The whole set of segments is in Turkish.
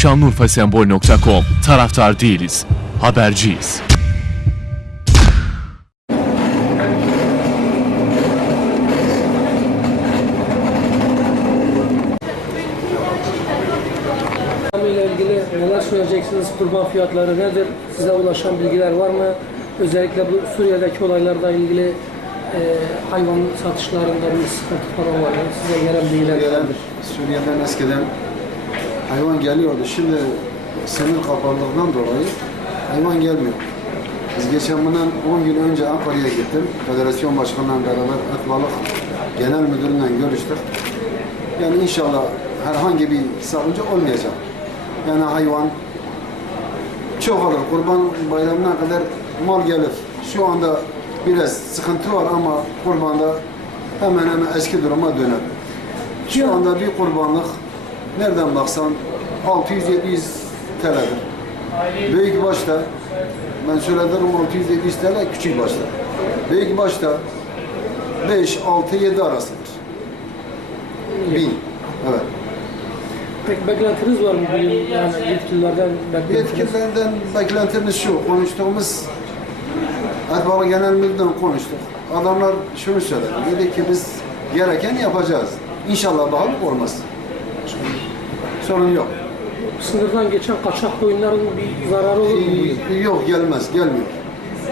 Şanlıurfasembol.com Taraftar değiliz, haberciyiz. ile ilgili neler söyleyeceksiniz? Kurban fiyatları nedir? Size ulaşan bilgiler var mı? Özellikle bu Suriye'deki olaylarla ilgili e, hayvan satışlarında bir sıkıntı falan var mı? Size gelen bilgiler Suriye'den? Suriye'den eskiden hayvan geliyordu. Şimdi sınır kapalılığından dolayı hayvan gelmiyor. Biz geçen bundan 10 gün önce Ankara'ya gittim. Federasyon Başkanı'yla beraber Et Balık Genel Müdürü'yle görüştük. Yani inşallah herhangi bir sakınca olmayacak. Yani hayvan çok alır. Kurban bayramına kadar mal gelir. Şu anda biraz sıkıntı var ama kurbanda hemen hemen eski duruma döner. Şu anda bir kurbanlık nereden baksan 600-700 TL'dir. Büyük başta ben söyledim 600-700 TL küçük başta. Büyük başta 5, 6, 7 arasıdır. 1000. Evet. Peki beklentiniz var mı bugün? Yani yetkililerden beklentiniz? Yetkililerden beklentimiz şu, konuştuğumuz Erbalı Genel Müdür'den konuştuk. Adamlar şunu söyledi, dedi ki biz gereken yapacağız. İnşallah bahalık olmaz. Sorun yok. Sınırdan geçen kaçak oyunların bir zararı olur mu bugün? Yok gelmez, gelmiyor.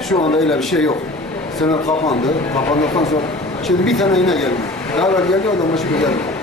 Şu anda öyle bir şey yok. Sınır kapandı, kapandıktan sonra şimdi bir tane yine gelmiyor. Daha evvel geldi o da başka gelmiyor.